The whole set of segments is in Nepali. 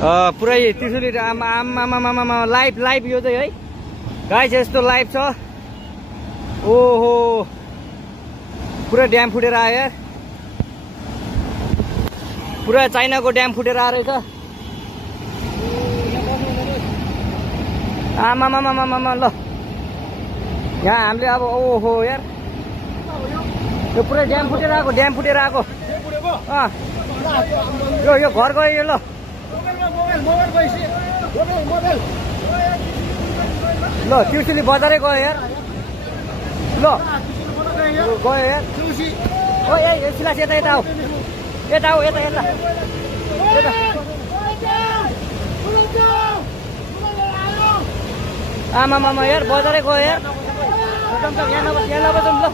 पुरै त्रिशुली आमा लाइभ यो चाहिँ है गाइस यस्तो लाइभ छ। ओहो पुरा ड्याम फुटेर आयो यार, पुरा चाइनाको ड्याम फुटेर आएर रहेछ। आमा ल यहाँ हामीले अब ओहो यार यो पुरै ड्याम फुटेर आएको यो घर गयो यो। ल ल त्रिशुली बजारै गयो यार। ल गयो यार। ओ ए सिलास यता आऊ यता आमा यार बजारै गयो यार। यहाँ नबसौँ ल,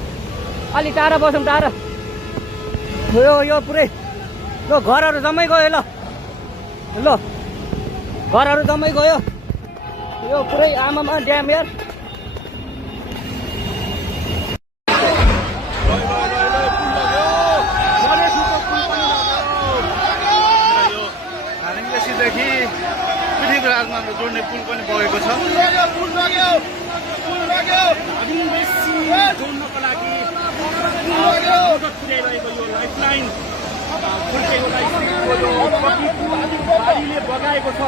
अलि टाढा बसौँ टाढा। यो पुरै ल घरहरू जम्मै गयो। ल घरहरू जम्मै गयो। यो पुरै आमामा ड्याम यार। देखि पृथ्वीराजमा जोड्ने पुल पनि बगेको छ। जोड्नको लागि पुर्याइरहेको यो लाइफलाइन बगाएको छ।